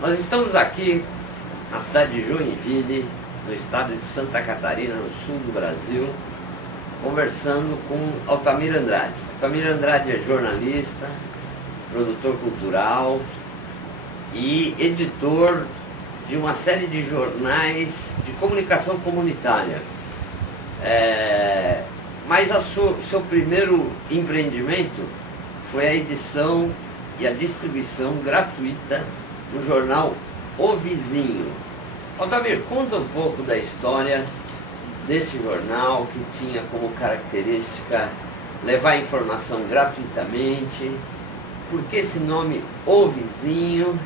Nós estamos aqui na cidade de Joinville, no estado de Santa Catarina, no sul do Brasil, conversando com Altamir Andrade. Altamir Andrade é jornalista, produtor cultural e editor de uma série de jornais de comunicação comunitária. Mas seu primeiro empreendimento foi a edição e a distribuição gratuita do jornal O Vizinho. Altamir, conta um pouco da história desse jornal que tinha como característica levar informação gratuitamente, por que esse nome O Vizinho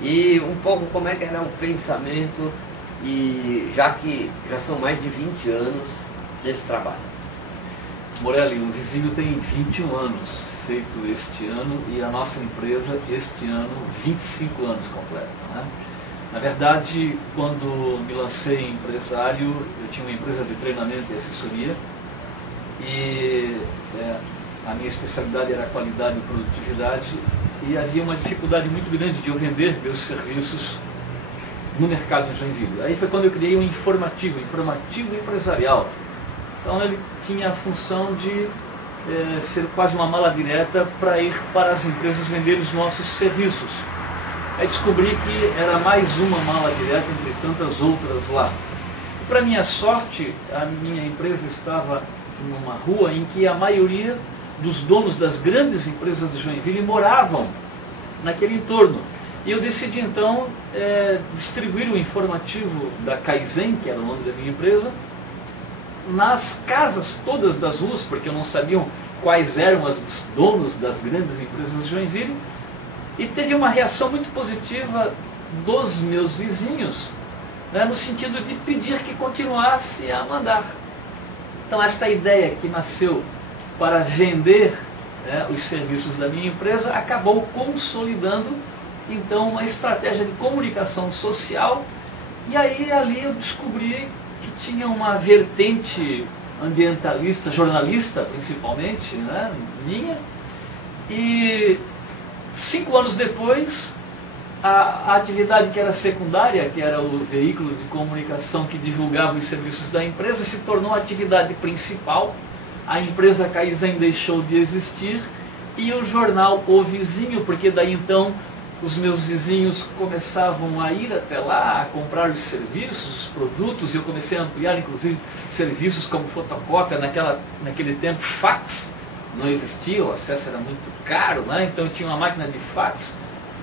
e um pouco como é que era o pensamento, e já que já são mais de 20 anos desse trabalho. Morelli, O Vizinho tem 21 anos feito este ano e a nossa empresa este ano 25 anos completos, né? Na verdade, quando me lancei empresário, eu tinha uma empresa de treinamento e assessoria e a minha especialidade era qualidade e produtividade, e havia uma dificuldade muito grande de eu vender meus serviços no mercado de Joinville. Aí foi quando eu criei um informativo empresarial. Então ele tinha a função de ser quase uma mala direta para ir para as empresas vender os nossos serviços. Aí descobri que era mais uma mala direta entre tantas outras lá. Para minha sorte, a minha empresa estava numa rua em que a maioria dos donos das grandes empresas de Joinville moravam naquele entorno. E eu decidi então distribuir o informativo da Kaizen, que era o nome da minha empresa, nas casas todas das ruas, porque eu não sabia quais eram os donos das grandes empresas de Joinville, e teve uma reação muito positiva dos meus vizinhos, né, no sentido de pedir que continuasse a mandar. Então esta ideia que nasceu para vender os serviços da minha empresa acabou consolidando então uma estratégia de comunicação social, e aí ali eu descobri que tinha uma vertente ambientalista, jornalista principalmente, né, minha, e 5 anos depois a atividade que era secundária, que era o veículo de comunicação que divulgava os serviços da empresa, se tornou a atividade principal. A empresa Kaizen deixou de existir e o jornal O Vizinho, porque daí então os meus vizinhos começavam a ir até lá, a comprar os serviços, os produtos, e eu comecei a ampliar inclusive serviços como fotocópia. Naquele tempo fax não existia, o acesso era muito caro, né? Então eu tinha uma máquina de fax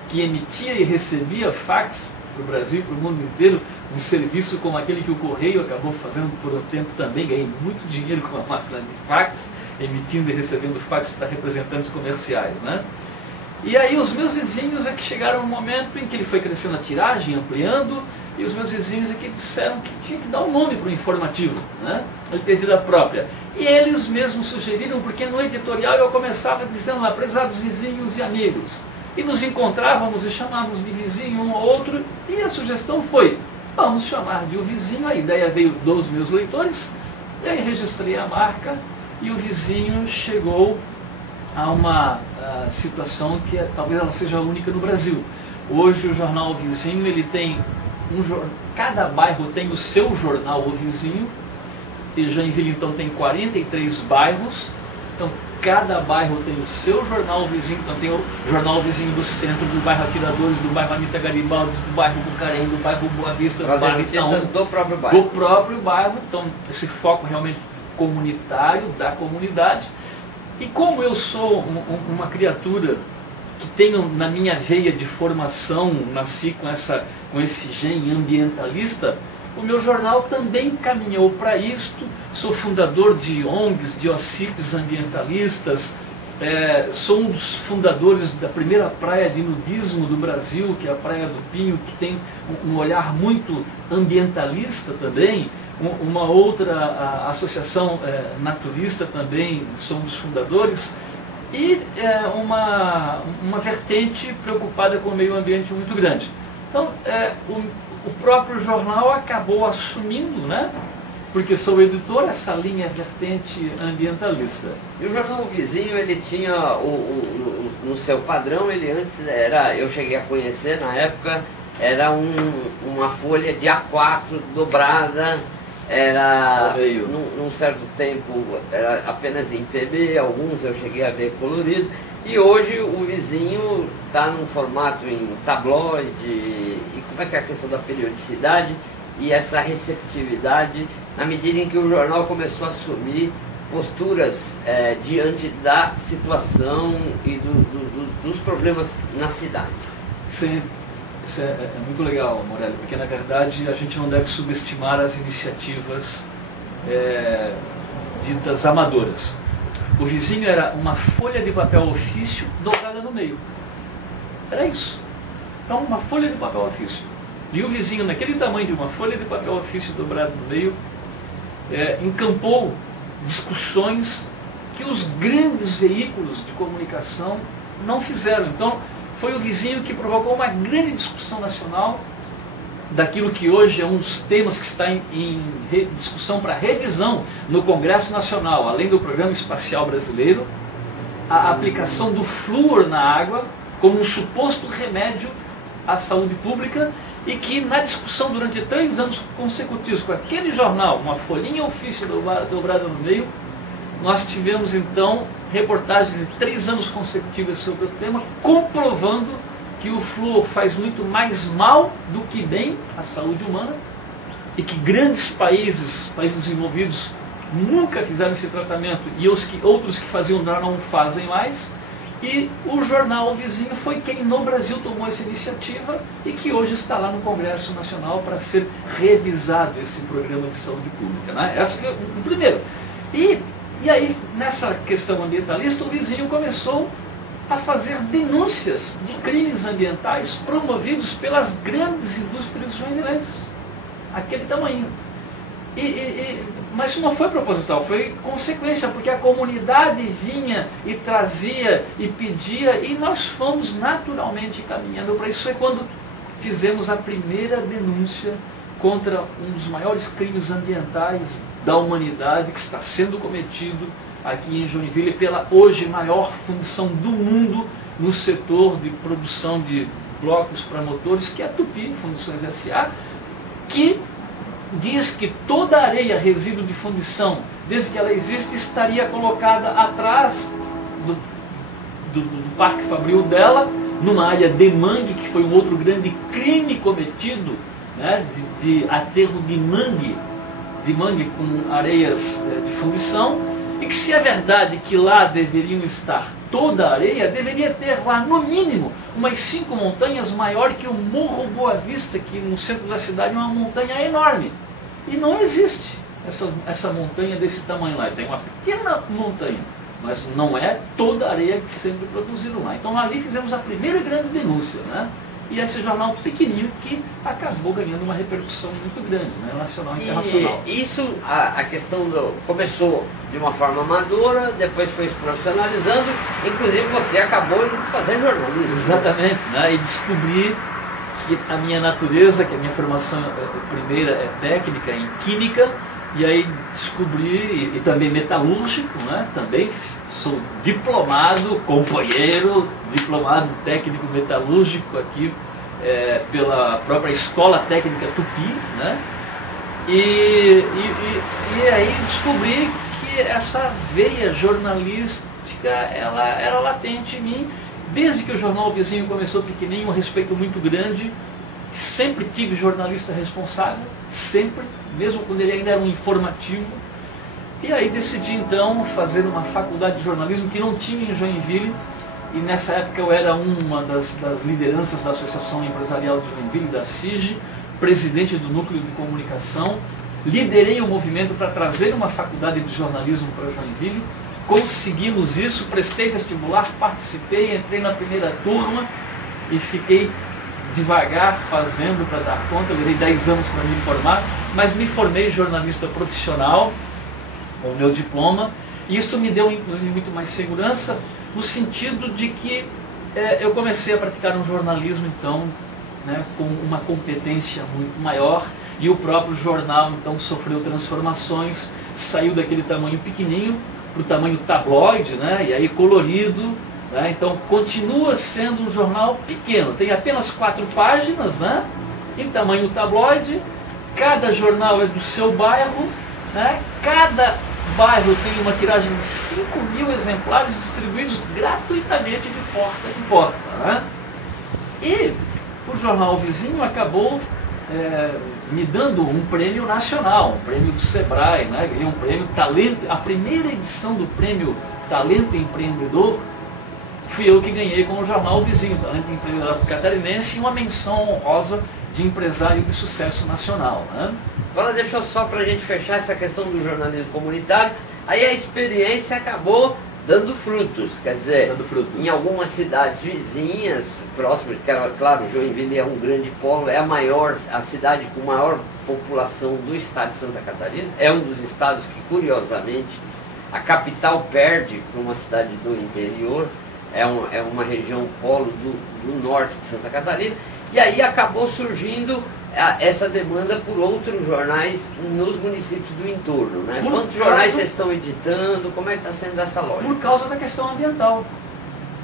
que emitia e recebia fax para o Brasil e para o mundo inteiro, um serviço como aquele que o Correio acabou fazendo por um tempo também. Ganhei muito dinheiro com a máquina de fax, emitindo e recebendo fax para representantes comerciais, né? E aí os meus vizinhos é que chegaram no momento em que ele foi crescendo a tiragem, ampliando, e os meus vizinhos é que disseram que tinha que dar um nome para o informativo, né? Ele ter vida própria. E eles mesmos sugeriram, porque no editorial eu começava dizendo lá, prezados vizinhos e amigos, e nos encontrávamos e chamávamos de vizinho um ao outro, e a sugestão foi, vamos chamar de O Vizinho. A ideia veio dos meus leitores, e aí registrei a marca, e O Vizinho chegou a uma situação que talvez ela seja única no Brasil. Hoje o jornal O Vizinho, ele tem cada bairro tem o seu jornal O Vizinho, e Joinville então tem 43 bairros, então cada bairro tem o seu jornal vizinho. Então tem o jornal vizinho do centro, do bairro Atiradores, do bairro Anita Garibaldi, do bairro Bucarém, do bairro Boa Vista, do bairro Então, do próprio bairro. Do próprio bairro. Então esse foco realmente comunitário, da comunidade. E como eu sou uma criatura que tenho na minha veia de formação, nasci com esse gene ambientalista, o meu jornal também caminhou para isto. Sou fundador de ONGs, de OCIPs ambientalistas, sou um dos fundadores da primeira praia de nudismo do Brasil, que é a Praia do Pinho, que tem um olhar muito ambientalista também. Uma outra associação naturista também, sou um dos fundadores. E uma vertente preocupada com o meio ambiente muito grande. Então, o próprio jornal acabou assumindo, né, porque sou editor, essa linha vertente ambientalista. E o jornal Vizinho, ele tinha no seu padrão, ele antes era, eu cheguei a conhecer na época, era uma folha de A4 dobrada, era num certo tempo era apenas em PB, alguns eu cheguei a ver colorido, e hoje o vizinho está num formato em tabloide. E como é que é a questão da periodicidade e essa receptividade, na medida em que o jornal começou a assumir posturas diante da situação e dos problemas na cidade? Sim, isso é muito legal, Morelli, porque na verdade a gente não deve subestimar as iniciativas ditas amadoras. O vizinho era uma folha de papel ofício dobrada no meio. Era isso. Então, uma folha de papel ofício. E o vizinho, naquele tamanho de uma folha de papel ofício dobrada no meio, encampou discussões que os grandes veículos de comunicação não fizeram. Então, foi o vizinho que provocou uma grande discussão nacional daquilo que hoje é um dos temas que está em discussão para revisão no Congresso Nacional, além do Programa Espacial Brasileiro, a aplicação do flúor na água como um suposto remédio à saúde pública, e que na discussão durante 3 anos consecutivos com aquele jornal, uma folhinha ofício dobrada no meio, nós tivemos então reportagens de 3 anos consecutivos sobre o tema, comprovando que o flúor faz muito mais mal do que bem à saúde humana, e que grandes países desenvolvidos nunca fizeram esse tratamento, e outros que faziam não fazem mais. E o jornal vizinho foi quem no Brasil tomou essa iniciativa e que hoje está lá no Congresso Nacional para ser revisado esse programa de saúde pública, né? Esse é o primeiro. E aí, nessa questão ambientalista, o vizinho começou a fazer denúncias de crimes ambientais promovidos pelas grandes indústrias joinvilenses, aquele tamanho. Mas isso não foi proposital, foi consequência, porque a comunidade vinha e trazia e pedia, e nós fomos naturalmente caminhando para isso. Foi quando fizemos a primeira denúncia contra um dos maiores crimes ambientais da humanidade, que está sendo cometido aqui em Joinville pela hoje maior fundição do mundo no setor de produção de blocos para motores, que é a Tupi Fundições S.A., que diz que toda a areia resíduo de fundição, desde que ela existe, estaria colocada atrás do Parque Fabril dela, numa área de mangue, que foi um outro grande crime cometido, né, de aterro de mangue com areias de fundição, e que, se é verdade que lá deveriam estar toda a areia, deveria ter lá, no mínimo, umas 5 montanhas maior que o Morro Boa Vista, que no centro da cidade é uma montanha enorme. E não existe essa montanha desse tamanho lá. Tem uma pequena montanha, mas não é toda a areia que sempre produziram lá. Então ali fizemos a primeira grande denúncia, né? E esse jornal pequenininho que acabou ganhando uma repercussão muito grande, né? Nacional e internacional. E isso, a questão começou de uma forma amadora, depois foi se profissionalizando, inclusive você acabou indo fazer jornalismo. Exatamente, né? E descobri que a minha natureza, que a minha formação primeira é técnica em química, e aí descobri, e também metalúrgico, né? Também sou diplomado, companheiro, diplomado técnico metalúrgico aqui pela própria Escola Técnica Tupi, né? E aí descobri que essa veia jornalística ela era latente em mim. Desde que o jornal vizinho começou pequenininho, um respeito muito grande. Sempre tive jornalista responsável, sempre, mesmo quando ele ainda era um informativo. E aí decidi então fazer uma faculdade de jornalismo que não tinha em Joinville, e nessa época eu era uma das lideranças da Associação Empresarial de Joinville, da SIG, presidente do Núcleo de Comunicação, liderei o movimento para trazer uma faculdade de jornalismo para Joinville, conseguimos isso, prestei vestibular, participei, entrei na primeira turma e fiquei devagar fazendo para dar conta, levei 10 anos para me formar, mas me formei jornalista profissional, com o meu diploma, e isso me deu inclusive muito mais segurança, no sentido de que eu comecei a praticar um jornalismo então, né, com uma competência muito maior, e o próprio jornal então sofreu transformações, saiu daquele tamanho pequenininho para o tamanho tabloide, né, e aí colorido, né? Então continua sendo um jornal pequeno, tem apenas 4 páginas, né? Em tamanho tabloide, cada jornal é do seu bairro, né? Cada bairro tem uma tiragem de 5.000 exemplares distribuídos gratuitamente de porta em porta, né? E o jornal vizinho acabou me dando um prêmio nacional, um prêmio do Sebrae, né? Ganhei um prêmio Talento, a primeira edição do prêmio Talento Empreendedor fui eu que ganhei com o jornal vizinho, Talento Empreendedor Catarinense, e uma menção honrosa de empresário de sucesso nacional, né? Agora deixa eu só para a gente fechar essa questão do jornalismo comunitário, aí a experiência acabou dando frutos, quer dizer, em algumas cidades vizinhas, próximas, claro, Joinville é um grande polo, é a cidade com maior população do estado de Santa Catarina, é um dos estados que, curiosamente, a capital perde para uma cidade do interior, é uma região polo do norte de Santa Catarina, e aí acabou surgindo essa demanda por outros jornais nos municípios do entorno, né? Quantos jornais vocês estão editando? Como é que está sendo essa lógica? Por causa da questão ambiental.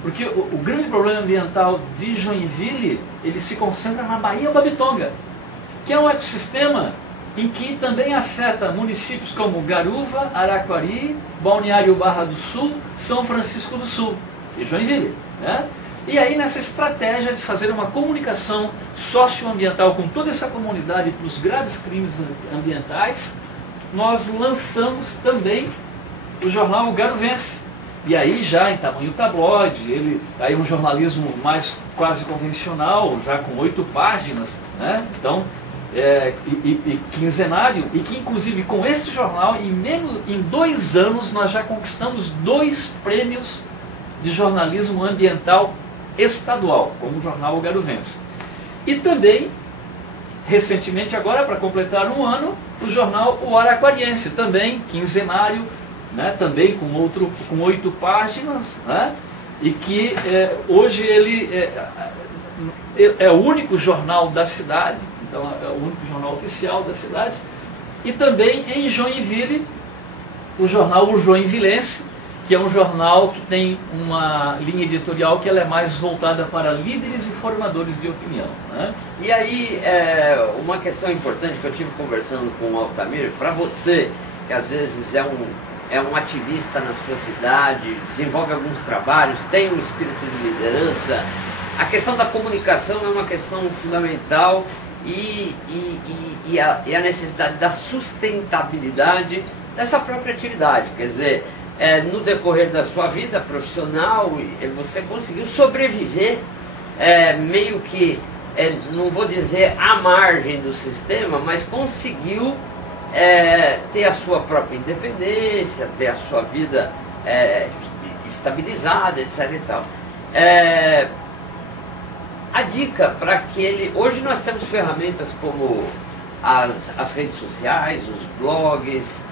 Porque o grande problema ambiental de Joinville, ele se concentra na Baía da Bitonga, que é um ecossistema em que também afeta municípios como Garuva, Araquari, Balneário Barra do Sul, São Francisco do Sul e Joinville, né? E aí, nessa estratégia de fazer uma comunicação socioambiental com toda essa comunidade para os graves crimes ambientais, nós lançamos também o jornal Garuvense. E aí, já em tamanho tabloide, aí um jornalismo mais quase convencional, já com 8 páginas, né? Então, e quinzenário, e que inclusive com esse jornal, em 2 anos, nós já conquistamos 2 prêmios de jornalismo ambiental estadual, como o jornal Garuvense. E também, recentemente agora, para completar 1 ano, o jornal O Araquariense, também quinzenário, né, também com 8 páginas, né, e que hoje ele é o único jornal da cidade, então é o único jornal oficial da cidade, e também em Joinville, o jornal O Joinvilense, que é um jornal que tem uma linha editorial que ela é mais voltada para líderes e formadores de opinião, né? E aí, uma questão importante que eu tive conversando com o Altamir, para você, que às vezes é um ativista na sua cidade, desenvolve alguns trabalhos, tem um espírito de liderança, a questão da comunicação é uma questão fundamental e a necessidade da sustentabilidade dessa própria atividade, quer dizer, no decorrer da sua vida profissional, você conseguiu sobreviver meio que, não vou dizer à margem do sistema, mas conseguiu ter a sua própria independência, ter a sua vida estabilizada, etc. e tal. A dica para aquele... Hoje nós temos ferramentas como as redes sociais, os blogs,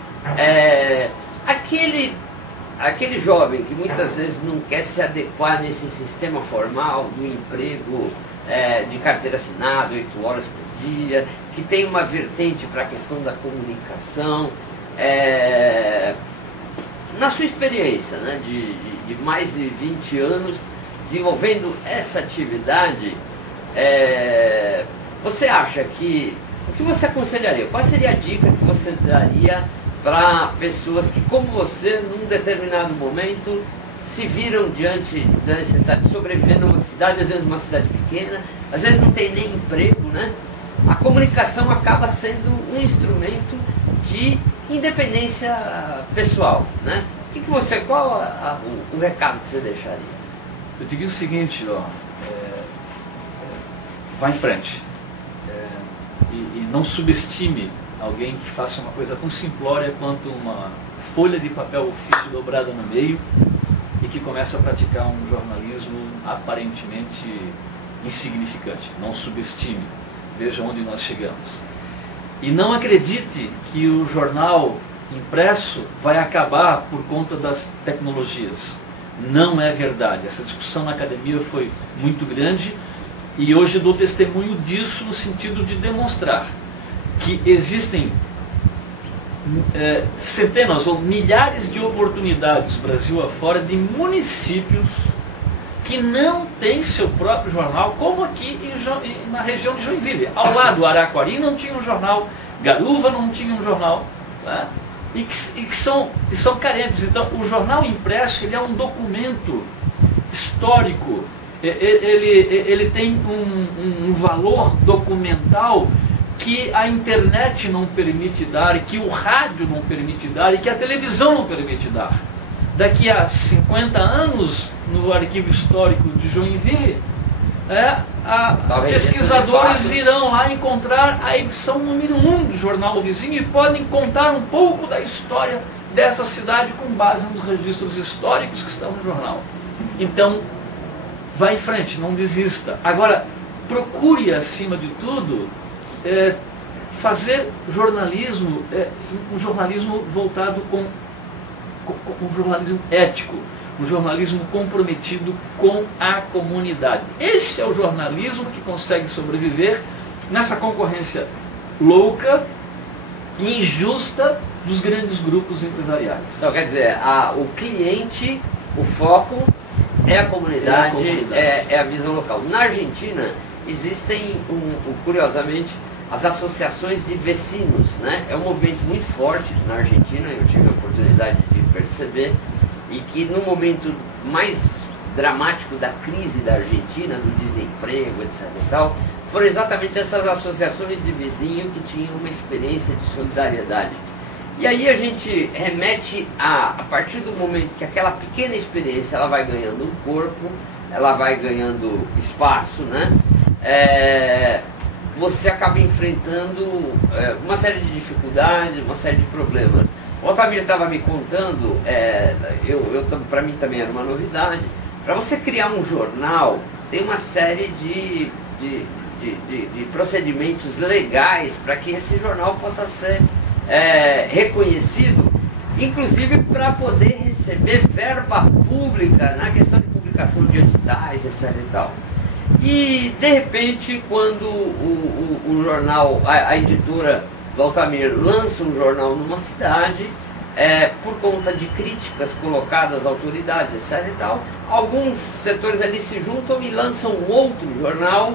aquele jovem que muitas vezes não quer se adequar nesse sistema formal do emprego de carteira assinada, 8 horas por dia, que tem uma vertente para a questão da comunicação. Na sua experiência, né, de mais de 20 anos desenvolvendo essa atividade, você acha que... O que você aconselharia? Qual seria a dica que você daria para pessoas que, como você, num determinado momento, se viram diante da necessidade de sobreviver numa cidade, às vezes uma cidade pequena, às vezes não tem nem emprego, né? A comunicação acaba sendo um instrumento de independência pessoal, né? Qual o recado que você deixaria? Eu diria o seguinte, vá em frente, e não subestime alguém que faça uma coisa tão simplória quanto uma folha de papel ofício dobrada no meio e que começa a praticar um jornalismo aparentemente insignificante. Não subestime, veja onde nós chegamos. E não acredite que o jornal impresso vai acabar por conta das tecnologias. Não é verdade. Essa discussão na academia foi muito grande e hoje dou testemunho disso no sentido de demonstrar que existem centenas ou milhares de oportunidades Brasil afora de municípios que não tem seu próprio jornal, como aqui na região de Joinville. Ao lado, Araquari não tinha um jornal, Garuva não tinha um jornal, né? e que são carentes. Então, o jornal impresso ele é um documento histórico, ele tem um valor documental que a internet não permite dar, que o rádio não permite dar e que a televisão não permite dar. Daqui a 50 anos, no arquivo histórico de Joinville, pesquisadores irão lá encontrar a edição número 1 do jornal Vizinho e podem contar um pouco da história dessa cidade com base nos registros históricos que estão no jornal. Então, vá em frente, não desista. Agora, procure, acima de tudo, fazer jornalismo, um jornalismo voltado com um jornalismo ético, um jornalismo comprometido com a comunidade. Esse é o jornalismo que consegue sobreviver nessa concorrência louca e injusta dos grandes grupos empresariais. Então, quer dizer, o cliente, o foco é a comunidade, é a visão local. Na Argentina existem, curiosamente, as associações de vecinos, né? É um movimento muito forte na Argentina, eu tive a oportunidade de perceber, e que no momento mais dramático da crise da Argentina, do desemprego, etc. e tal, foram exatamente essas associações de vizinho que tinham uma experiência de solidariedade. E aí a gente remete a partir do momento que aquela pequena experiência ela vai ganhando um corpo, ela vai ganhando espaço, né? Você acaba enfrentando uma série de dificuldades, uma série de problemas. O Altamir estava me contando, para mim também era uma novidade, para você criar um jornal, tem uma série de procedimentos legais para que esse jornal possa ser reconhecido, inclusive para poder receber verba pública na questão de publicação de editais, etc. e tal. E de repente, quando o jornal, a editora do Altamir lança um jornal numa cidade, por conta de críticas colocadas às autoridades, etc. e tal, alguns setores ali se juntam e lançam um outro jornal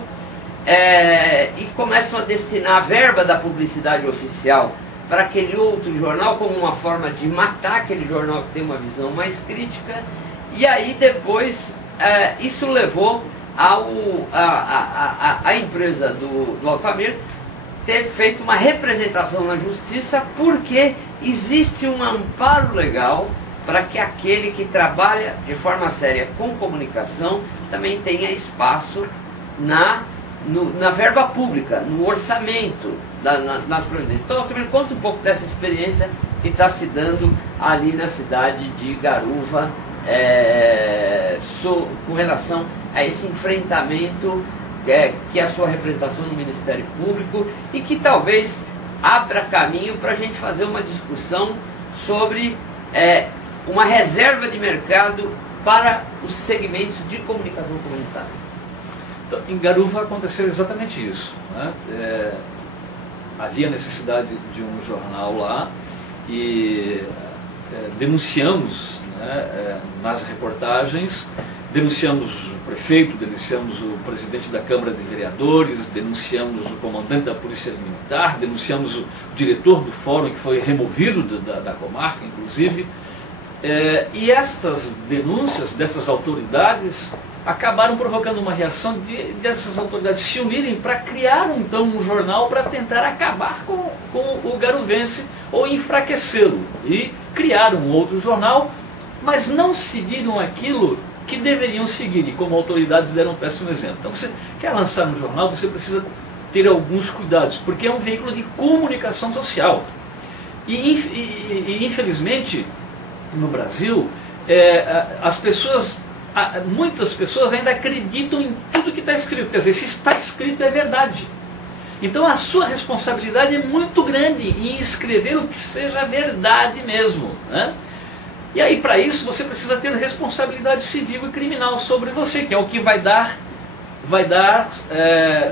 e começam a destinar a verba da publicidade oficial para aquele outro jornal como uma forma de matar aquele jornal que tem uma visão mais crítica. E aí depois isso levou a empresa do Altamir ter feito uma representação na justiça, porque existe um amparo legal para que aquele que trabalha de forma séria com comunicação também tenha espaço na verba pública, no orçamento, nas providências. Então, Altamir, conta um pouco dessa experiência que está se dando ali na cidade de Garuva, com relação a esse enfrentamento que é a sua representação no Ministério Público e que talvez abra caminho para a gente fazer uma discussão sobre uma reserva de mercado para os segmentos de comunicação comunitária. Então, em Garuva aconteceu exatamente isso, né? Havia necessidade de um jornal lá e denunciamos, né, nas reportagens, denunciamos o prefeito, denunciamos o presidente da Câmara de Vereadores, denunciamos o comandante da Polícia Militar, denunciamos o diretor do fórum, que foi removido da comarca, inclusive. E estas denúncias dessas autoridades acabaram provocando uma reação dessas autoridades se unirem para criar então um jornal para tentar acabar com o garuvense ou enfraquecê-lo. E criaram um outro jornal, mas não seguiram aquilo que deveriam seguir, e como autoridades deram um péssimo exemplo. Então, você quer lançar um jornal, você precisa ter alguns cuidados, porque é um veículo de comunicação social. E infelizmente, no Brasil, muitas pessoas ainda acreditam em tudo que está escrito. Quer dizer, se está escrito é verdade. Então a sua responsabilidade é muito grande em escrever o que seja verdade mesmo, né? E aí, para isso, você precisa ter responsabilidade civil e criminal sobre você, que é o que vai dar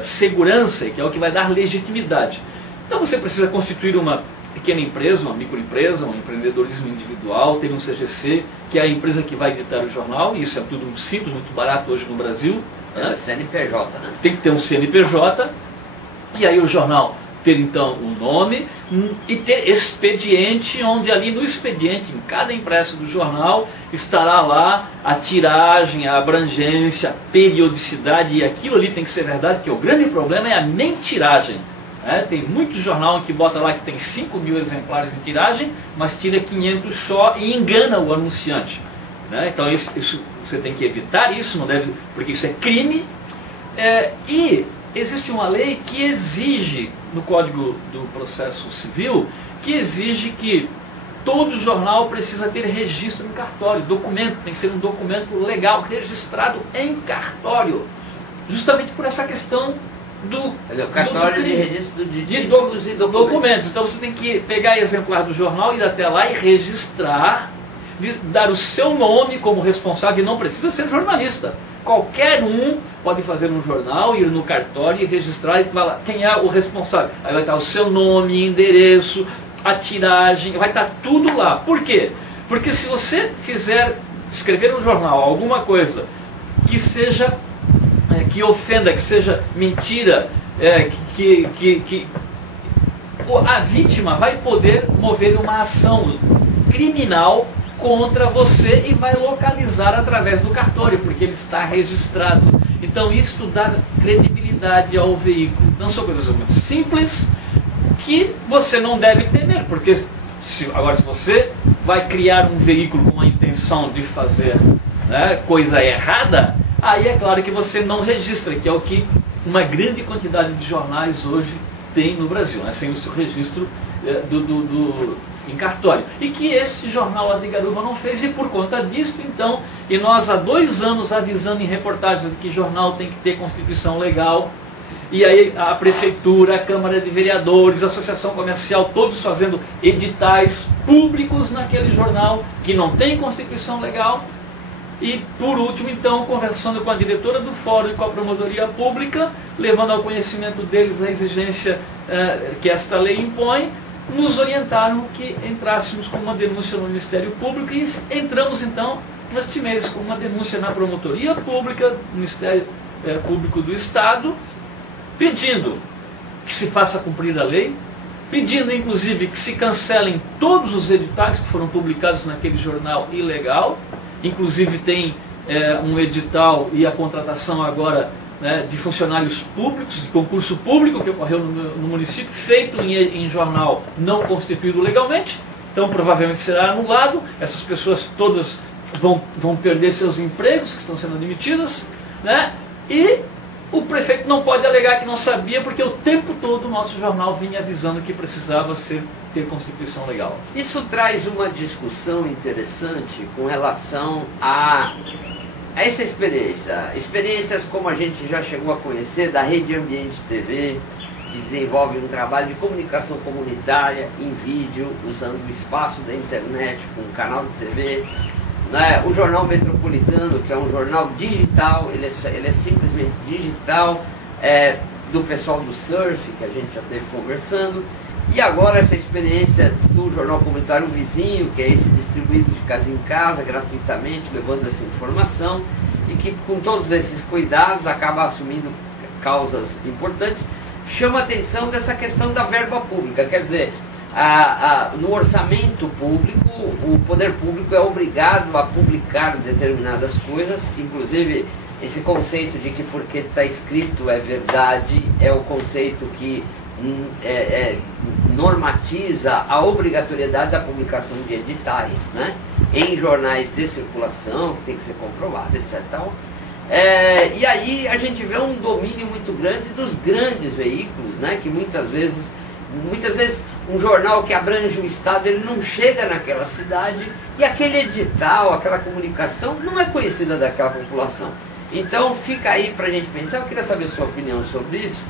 segurança, que é o que vai dar legitimidade. Então você precisa constituir uma pequena empresa, uma microempresa, um empreendedorismo individual, tem um CGC, que é a empresa que vai editar o jornal, e isso é tudo muito simples, muito barato hoje no Brasil. É CNPJ, né? Tem que ter um CNPJ, e aí o jornal ter então o nome e ter expediente, onde ali no expediente, em cada impresso do jornal, estará lá a tiragem, a abrangência, a periodicidade, e aquilo ali tem que ser verdade, que o grande problema é a mentiragem. Tem muito jornal que bota lá que tem 5.000 exemplares de tiragem, mas tira 500 só e engana o anunciante. Então isso você tem que evitar isso, não deve, porque isso é crime. E existe uma lei que exige, no Código do Processo Civil, que exige que todo jornal precisa ter registro em cartório, documento, tem que ser um documento legal, registrado em cartório, justamente por essa questão do cartório de registro de títulos e documentos. Então você tem que pegar exemplar do jornal, ir até lá e registrar, dar o seu nome como responsável, e não precisa ser jornalista. Qualquer um pode fazer um jornal, ir no cartório e registrar, e falar quem é o responsável. Aí vai estar o seu nome, endereço, a tiragem, vai estar tudo lá. Por quê? Porque se você quiser escrever no jornal alguma coisa que seja, que ofenda, que seja mentira, a vítima vai poder mover uma ação criminal contra você e vai localizar através do cartório, porque ele está registrado. Então isto dá credibilidade ao veículo. Então são coisas muito simples que você não deve temer, porque agora se você vai criar um veículo com a intenção de fazer coisa errada, aí é claro que você não registra, que é o que uma grande quantidade de jornais hoje tem no Brasil, sem o seu registro em cartório. E que esse jornal lá de Garuva não fez, e por conta disso, então, e nós há 2 anos avisando em reportagens que jornal tem que ter constituição legal, e aí a prefeitura, a Câmara de Vereadores, a Associação Comercial, todos fazendo editais públicos naquele jornal que não tem constituição legal. E por último, então, conversando com a diretora do fórum e com a promotoria pública, levando ao conhecimento deles a exigência que esta lei impõe, nos orientaram que entrássemos com uma denúncia no Ministério Público, e entramos então neste mês com uma denúncia na promotoria pública, no Ministério Público do Estado, pedindo que se faça cumprir a lei, pedindo inclusive que se cancelem todos os editais que foram publicados naquele jornal ilegal. Inclusive tem um edital e a contratação agora de funcionários públicos, de concurso público que ocorreu no município, feito em jornal não constituído legalmente. Então provavelmente será anulado, essas pessoas todas vão perder seus empregos, que estão sendo admitidas, e o prefeito não pode alegar que não sabia, porque o tempo todo o nosso jornal vinha avisando que precisava ter constituição legal. Isso traz uma discussão interessante com relação a essa experiência. Experiências como a gente já chegou a conhecer da Rede Ambiente TV, que desenvolve um trabalho de comunicação comunitária em vídeo, usando o espaço da internet com um canal de TV. O Jornal Metropolitano, que é um jornal digital, ele é simplesmente digital, do pessoal do surf, que a gente já esteve conversando. E agora essa experiência do jornal comunitário Vizinho, que é esse distribuído de casa em casa, gratuitamente, levando essa informação, e que com todos esses cuidados acaba assumindo causas importantes, chama a atenção dessa questão da verba pública. Quer dizer, no orçamento público, o poder público é obrigado a publicar determinadas coisas, inclusive esse conceito de que porque está escrito é verdade, é o conceito que normatiza a obrigatoriedade da publicação de editais, em jornais de circulação, que tem que ser comprovado, etc. E aí a gente vê um domínio muito grande dos grandes veículos, que muitas vezes um jornal que abrange o estado, ele não chega naquela cidade, e aquele edital, aquela comunicação não é conhecida daquela população. Então fica aí para a gente pensar. Eu queria saber sua opinião sobre isso.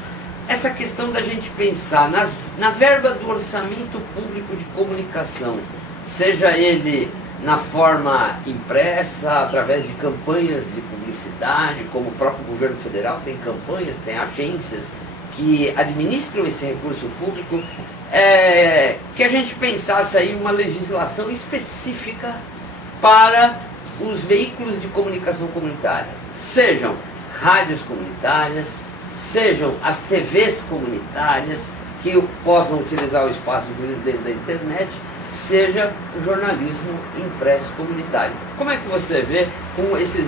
Essa questão da gente pensar na verba do orçamento público de comunicação, seja ele na forma impressa, através de campanhas de publicidade, como o próprio governo federal tem campanhas, tem agências que administram esse recurso público, que a gente pensasse aí uma legislação específica para os veículos de comunicação comunitária, sejam rádios comunitárias, sejam as TVs comunitárias, que possam utilizar o espaço dentro da internet, seja o jornalismo impresso comunitário. Como é que você vê com esses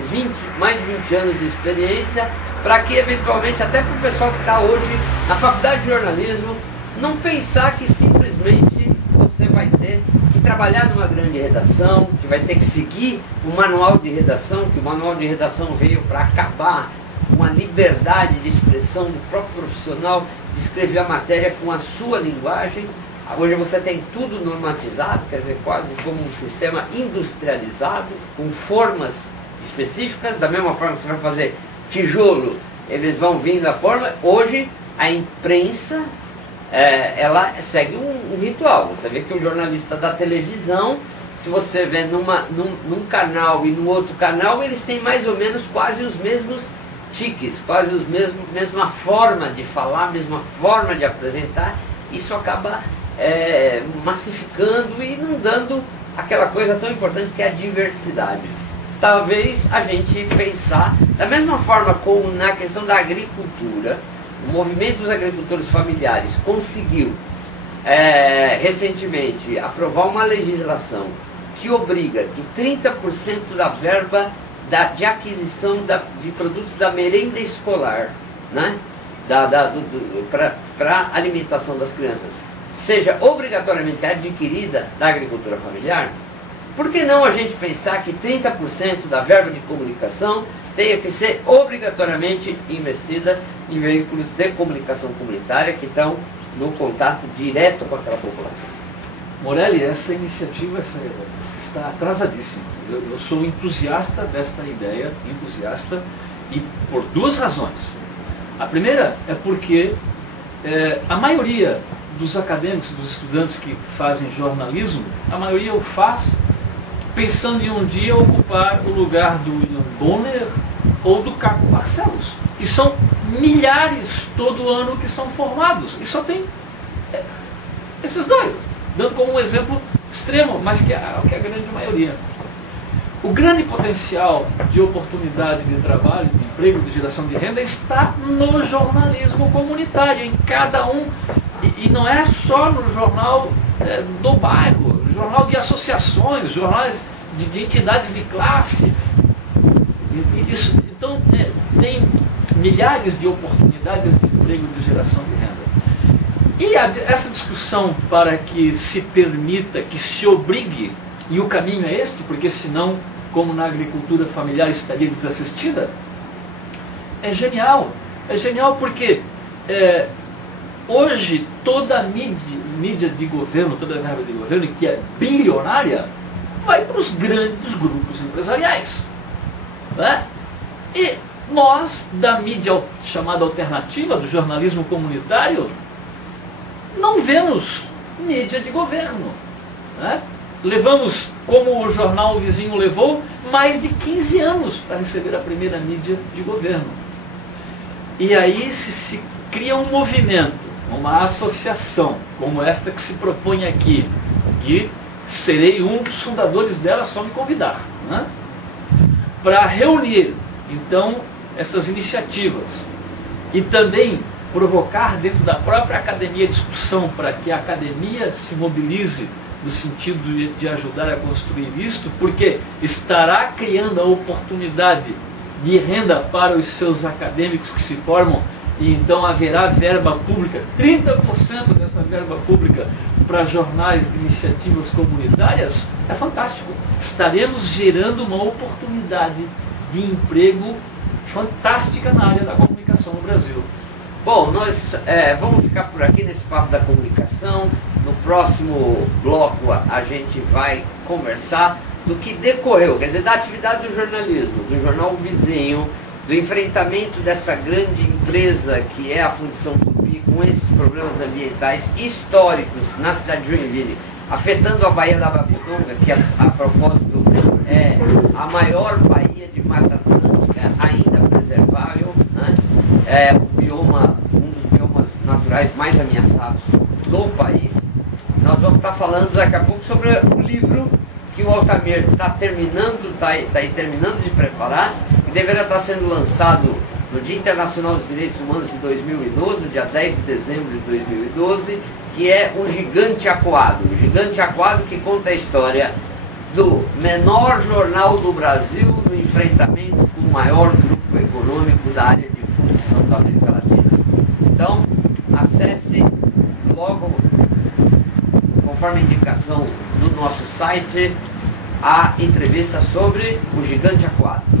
mais de 20 anos de experiência, para que eventualmente, até para o pessoal que está hoje na faculdade de jornalismo, não pensar que simplesmente você vai ter que trabalhar numa grande redação, que vai ter que seguir um manual de redação, que o manual de redação veio para acabar com a liberdade de expressão do próprio profissional, de escrever a matéria com a sua linguagem. Hoje você tem tudo normatizado, quer dizer, quase como um sistema industrializado, com formas específicas, da mesma forma que você vai fazer tijolo, eles vão vindo da forma. Hoje a imprensa, ela segue um ritual. Você vê que o jornalista da televisão, se você vê num canal e no outro canal, eles têm mais ou menos quase os mesmos tiques, quase mesma forma de falar, mesma forma de apresentar. Isso acaba massificando e não dando aquela coisa tão importante que é a diversidade. Talvez a gente pensar, da mesma forma como na questão da agricultura, o movimento dos agricultores familiares conseguiu recentemente aprovar uma legislação que obriga que 30% da verba de aquisição de produtos da merenda escolar, né, para alimentação das crianças, seja obrigatoriamente adquirida da agricultura familiar. Por que não a gente pensar que 30% da verba de comunicação tenha que ser obrigatoriamente investida em veículos de comunicação comunitária que estão no contato direto com aquela população? Morelli, essa iniciativa está atrasadíssima. Eu sou entusiasta desta ideia, e por duas razões. A primeira é porque a maioria dos acadêmicos, dos estudantes que fazem jornalismo, a maioria o faz pensando em um dia ocupar o lugar do William Bonner ou do Caco Barcelos. E são milhares todo ano que são formados. E só tem esses dois, dando como um exemplo extremo, mas que é a grande maioria. O grande potencial de oportunidade de trabalho, de emprego, de geração de renda está no jornalismo comunitário, em cada um. E não é só no jornal do bairro, jornal de associações, jornais de entidades de classe. Então, tem milhares de oportunidades de emprego e de geração de renda. E essa discussão para que se permita, que se obrigue, e o caminho é este, porque senão, como na agricultura familiar estaria desassistida, é genial. É genial porque hoje toda a mídia de governo, toda a verba de governo, que é bilionária, vai para os grandes grupos empresariais, né? E nós, da mídia chamada alternativa, do jornalismo comunitário, não vemos mídia de governo, né? Levamos, como o jornal vizinho levou, mais de 15 anos para receber a primeira mídia de governo. E aí se cria um movimento, uma associação, como esta que se propõe aqui, que serei um dos fundadores dela, só me convidar, né? Para reunir, então, essas iniciativas e também provocar dentro da própria academia discussão para que a academia se mobilize no sentido de ajudar a construir isto, porque estará criando a oportunidade de renda para os seus acadêmicos que se formam, e então haverá verba pública, 30% dessa verba pública para jornais de iniciativas comunitárias. É fantástico. Estaremos gerando uma oportunidade de emprego fantástica na área da comunicação no Brasil. Bom, nós vamos ficar por aqui nesse papo da comunicação. No próximo bloco a gente vai conversar do que decorreu, quer dizer, da atividade do jornalismo, do jornal vizinho, do enfrentamento dessa grande empresa que é a Fundição Tupi com esses problemas ambientais históricos na cidade de Joinville, afetando a Baía da Babitonga, que a propósito é a maior baía de Mata Atlântica ainda preservável, né? Um dos biomas culturais mais ameaçados no país. Nós vamos estar falando daqui a pouco sobre o livro que o Altamir está terminando de preparar, que deverá estar sendo lançado no Dia Internacional dos Direitos Humanos de 2012, no dia 10 de dezembro de 2012, que é O Gigante Acuado. O Gigante Acuado, que conta a história do menor jornal do Brasil no enfrentamento com o maior grupo econômico da área de fundição da América Latina. Então, acesse logo, conforme a indicação do nosso site, a entrevista sobre O Gigante Acuado.